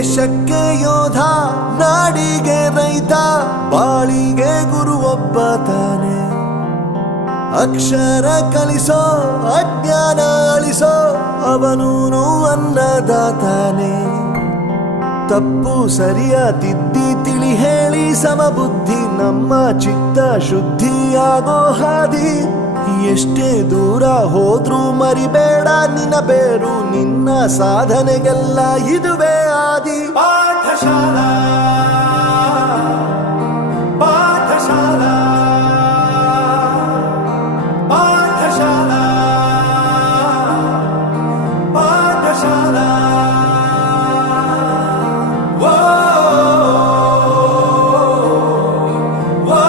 ದೇಶಕ್ಕೆ ಯೋಧ, ನಾಡಿಗೆ ರೈತ, ಬಾಳಿಗೆ ಗುರು ಒಬ್ಬ ತಾನೆ. ಅಕ್ಷರ ಕಲಿಸೋ, ಅಜ್ಞಾನ ಅಳಿಸೋ, ಅವನೂನು ಅನ್ನದಾತಾನೆ. ತಪ್ಪು ಸರಿಯ ತಿದ್ದಿ ತಿಳಿ ಹೇಳಿ ಸಮಬುದ್ಧಿ, ನಮ್ಮ ಚಿತ್ತ ಶುದ್ಧಿಯಾಗೋ ಹಾದಿ. ಎಷ್ಟೇ ದೂರ ಹೋದ್ರೂ ಮರಿಬೇಡ ನಿನ್ನ ಬೇರು, ನಿನ್ನ ಸಾಧನೆಗೆಲ್ಲ ಇದುವೇ ಆದಿ. ಪಾಠಶಾಲಾ